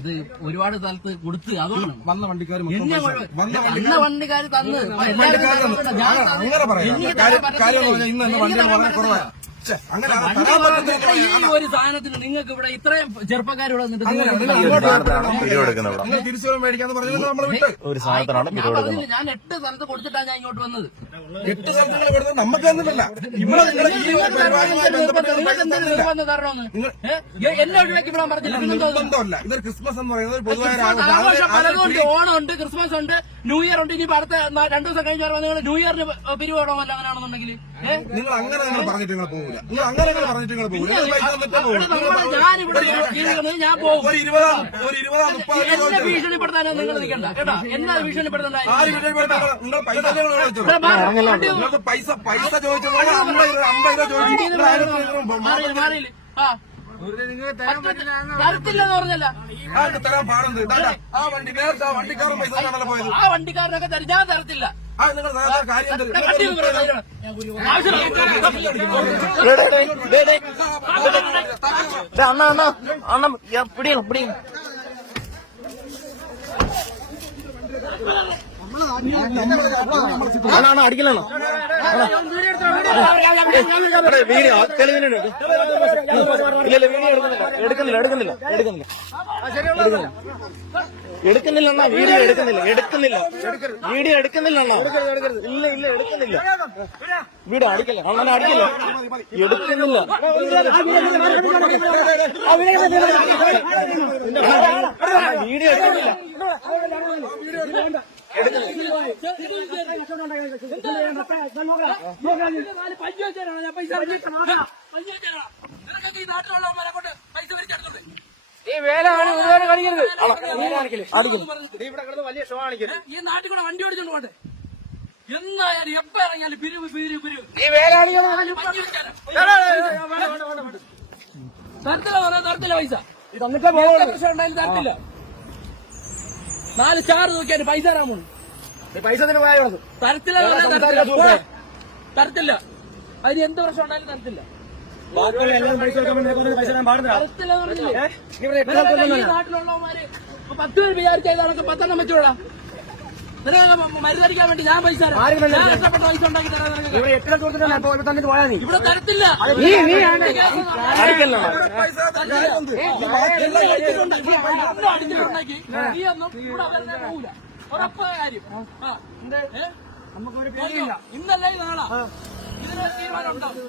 ഇത് ഒരുപാട് സ്ഥലത്ത് കൊടുത്ത് അതുകൊണ്ട് വന്ന വണ്ടിക്കാർ വണ്ടിക്കാർ തന്ന് അങ്ങനെ പറയാം ഇന്ന് വണ്ടികൾ വളരെ കുറവാണ്. ഈ ഒരു സാധനത്തിന് നിങ്ങൾക്ക് ഇവിടെ ഇത്രയും ചെറുപ്പക്കാരോട് തിരിച്ചു മേടിക്കാന്ന് പറഞ്ഞത് നമ്മൾ വിട്ട് ഒരു സാധനത്തിനാണ് ഞാൻ 8 സ്ഥലത്ത് കൊടുത്തിട്ടാണ് ഞാൻ ഇങ്ങോട്ട് വന്നത്. 8 സ്ഥലത്ത് കൊടുത്തത് നമുക്ക് തന്നിട്ടല്ല. ഇവിടെ എന്നെ ഒഴിവാക്കി വിടാൻ പറഞ്ഞില്ല. ഇതൊരു ക്രിസ്മസ് എന്ന് പറയുന്നത് പൊതുവായ പലതുണ്ട്. ഓണം ഉണ്ട്, ക്രിസ്മസ് ഉണ്ട്, ന്യൂ ഇയർ ഉണ്ട്. ഇനി അടുത്ത 2 ദിവസം കഴിഞ്ഞ് വരുമ്പോൾ നിങ്ങൾ ന്യൂ ഇയറിന് പിരിവിടമല്ല അങ്ങനെയാണെന്നുണ്ടെങ്കിൽ നിങ്ങൾ അങ്ങനെ നിങ്ങൾ പറഞ്ഞിട്ട് നിങ്ങൾ പോകില്ല. നിങ്ങൾ അങ്ങനെ പറഞ്ഞിട്ട് നിങ്ങൾ പോകില്ല. ഞാൻ പോകും. ഒരു 20-30 എന്നെ ഭീഷണിപ്പെടുത്താനോ നിങ്ങൾ നിൽക്കണ്ട കേട്ടോ. എന്നാ ഭീഷണിപ്പെടുത്തണ്ട. നിങ്ങൾ പൈസ ചോദിച്ചത് 50 രൂപ ചോദിച്ചു. മാറിയില്ല. തരത്തില്ലെന്ന് പറഞ്ഞല്ല. തരാൻ പാടുണ്ട്. ആ വണ്ടിക്കാരൻ പൈസ പോയത്. ആ വണ്ടിക്കാരനൊക്കെ തരും. ഞാൻ തരത്തില്ല. നിങ്ങൾ കാര്യം അടിക്കലാണോ വീഡിയോ തെളിവിനുണ്ട്. ഇല്ല വീഡിയോ എടുക്കുന്നില്ല അണ്ണാ. വീഡിയോ എടുക്കുന്നില്ല വീഡിയോ എടുക്കുന്നില്ല അണ്ണാ. ഇല്ല എടുക്കുന്നില്ല. വീഡിയോ അടിക്കില്ല അണ്ണനെ അടിക്കില്ല. എടുക്കുന്നില്ല വീഡിയോ എടുക്കുന്നില്ല. ഈ വേലാണ് ഇതുവരെ കളിക്കരുത്. ഇവിടെ കിടന്ന് വലിയ ഷോ കാണിക്കരുത്. ഈ നാട്ടിൽ കൂടെ വണ്ടി ഓടിച്ചോണ്ട് പോട്ടെ. എന്നായാലും എപ്പ ഇറങ്ങിയാലും പിരിവ് ഈ വേലാണ് തരത്തില്ല പൈസ. പ്രശ്നം ഉണ്ടായാലും തരത്തില്ല. 4 സ്റ്റാർ നോക്കിയാൽ പൈസ തരാമോ? പൈസ തരത്തില്ല. അതിന് എന്ത് പ്രശ്നം ഉണ്ടായാലും തരത്തില്ല. നാട്ടിലുള്ളവന്മാര് 10 പേര് വിചാരിച്ചതൊക്കെ 10 വെച്ചോളാം. മരുന്നടിക്കാൻ വേണ്ടി ഞാൻ പൈസ കഷ്ടപ്പെട്ട പൈസ ഉണ്ടാക്കി തരാൻ ഇവിടെ തരത്തില്ല. അടിച്ചിട്ടുണ്ടെങ്കിൽ നീ ഒന്നും ഇവിടെ അവരുടെ പോകൂല. ഉറപ്പായ കാര്യം. ഇന്നല്ലേ നാളാ ഇതിനൊരു തീരുമാനം ഉണ്ടാവും.